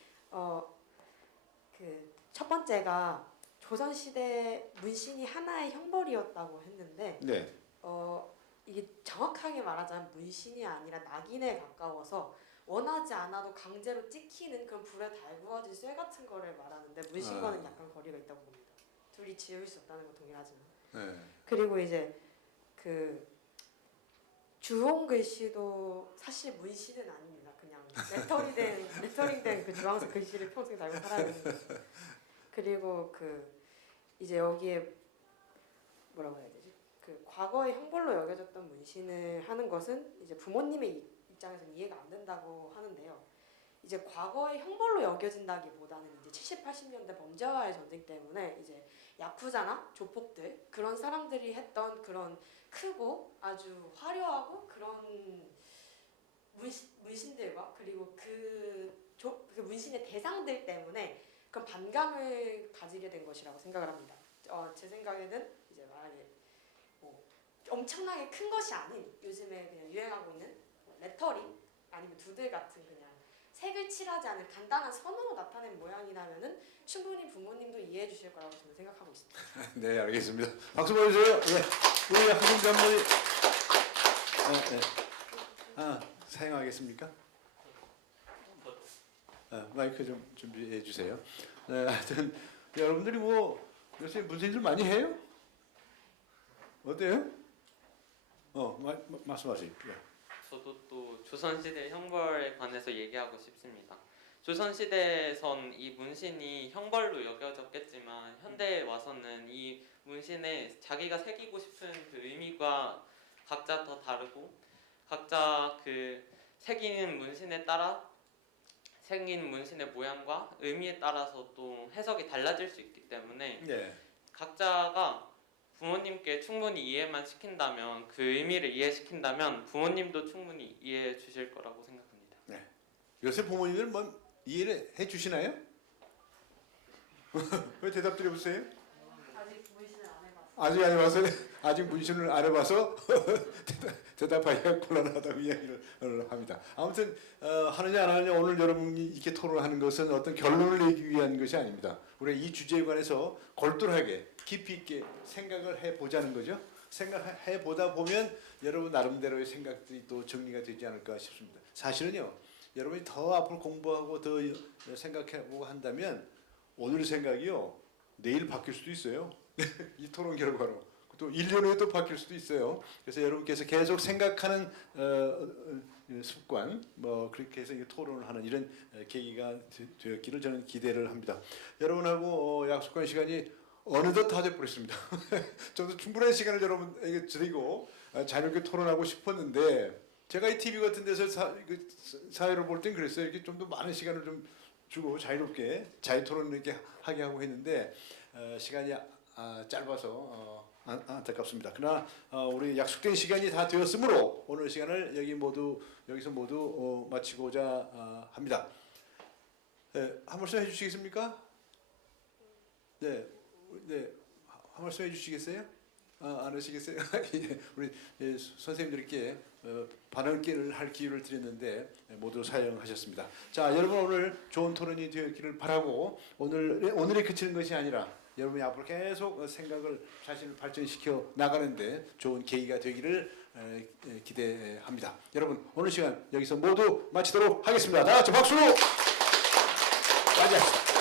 그 첫 번째가 조선시대 문신이 하나의 형벌이었다고 했는데 네. 이게 정확하게 말하자면 문신이 아니라 낙인에 가까워서 원하지 않아도 강제로 찍히는 그런 불에 달구어진 쇠 같은 거를 말하는데 문신과는 약간 거리가 있다고 봅니다. 둘이 지울 수 없다는 건 동일하지만. 네. 그리고 이제 그 주홍 글씨도 사실 문신은 아닙니다. 그냥 레터링된 그 주황색 글씨를 평소에 달고 살아가는 거죠. 그리고 그 이제 여기에 뭐라고 해야 되지? 그 과거에 형벌로 여겨졌던 문신을 하는 것은 이제 부모님의 입장에서는 이해가 안 된다고 하는데요. 이제 과거에 형벌로 여겨진다기보다는 이제 70, 80년대 범죄와의 전쟁 때문에 이제 야쿠자나 조폭들 그런 사람들이 했던 그런 크고 아주 화려하고 그런 문신들과 그리고 그 문신의 대상들 때문에 그런 반감을 가지게 된 것이라고 생각을 합니다. 제 생각에는 이제 만약에 뭐 엄청나게 큰 것이 아닌 요즘에 그냥 유행하고 있는 레터링 아니면 두들 같은 그냥 색을 칠하지 않은 간단한 선으로 나타낸 모양이라면은 충분히 부모님도 이해해 주실 거라고 저는 생각하고 있습니다. 네, 알겠습니다. 박수 보내주세요. 네, 우리 학생 장모님. 사용하겠습니까? 마이크 좀 준비해 주세요. 네, 하여튼 여러분들이 뭐 요새 문신들 많이 해요? 어때요? 말씀하세요. 네. 저도 또 조선시대 형벌에 관해서 얘기하고 싶습니다. 조선시대에선 이 문신이 형벌로 여겨졌겠지만 현대에 와서는 이 문신에 자기가 새기고 싶은 그 의미가 각자 더 다르고 각자 그 새기는 문신에 따라 생긴 문신의 모양과 의미에 따라서 또 해석이 달라질 수 있기 때문에 예. 각자가 부모님께 충분히 이해만 시킨다면 그 의미를 이해시킨다면 부모님도 충분히 이해해 주실 거라고 생각합니다. 요새 부모님들 뭐 이해를 해 주시나요? 왜 대답 드려보세요? 아직 문신을 안 해봤어요. 아직 안 해봐서 아직 문신을 안 해봐서 대답하기가 곤란하다고 이야기를 합니다. 아무튼 하느냐 안 하느냐 오늘 여러분이 이렇게 토론하는 것은 어떤 결론을 내기 위한 것이 아닙니다. 우리가 이 주제에 관해서 골똘하게 깊이 있게 생각을 해보자는 거죠. 생각해 보다 보면 여러분 나름대로의 생각들이 또 정리가 되지 않을까 싶습니다. 사실은요, 여러분이 더 앞으로 공부하고 더 생각해보고 한다면 오늘 생각이요 내일 바뀔 수도 있어요. 이 토론 결과로 또 1년 후에 또 바뀔 수도 있어요. 그래서 여러분께서 계속 생각하는 습관, 뭐 그렇게 해서 토론을 하는 이런 계기가 되었기를 저는 기대를 합니다. 여러분하고 약속한 시간이 어느덧 다 돼버렸습니다. 저도 충분한 시간을 여러분에게 드리고 자유롭게 토론하고 싶었는데 제가 이 TV 같은 데서 사회를 볼 땐 그랬어요. 이렇게 좀 더 많은 시간을 좀 주고 자유롭게 자유 토론을 이렇게 하게 하고 했는데 시간이 짧아서 안타깝습니다. 그러나 우리 약속된 시간이 다 되었으므로 오늘 시간을 여기서 모두 마치고자 합니다. 한 말씀 해주시겠습니까? 네, 한 말씀 해주시겠어요? 안 하시겠어요? 우리 선생님들께 발언을 할 기회를 드렸는데 모두 사용하셨습니다. 자, 여러분 오늘 좋은 토론이 되었기를 바라고 오늘에 그치는 것이 아니라 여러분이 앞으로 계속 생각을 자신을 발전시켜 나가는데 좋은 계기가 되기를 기대합니다. 여러분 오늘 시간 여기서 모두 마치도록 하겠습니다. 다 같이 박수로 맞이합시다.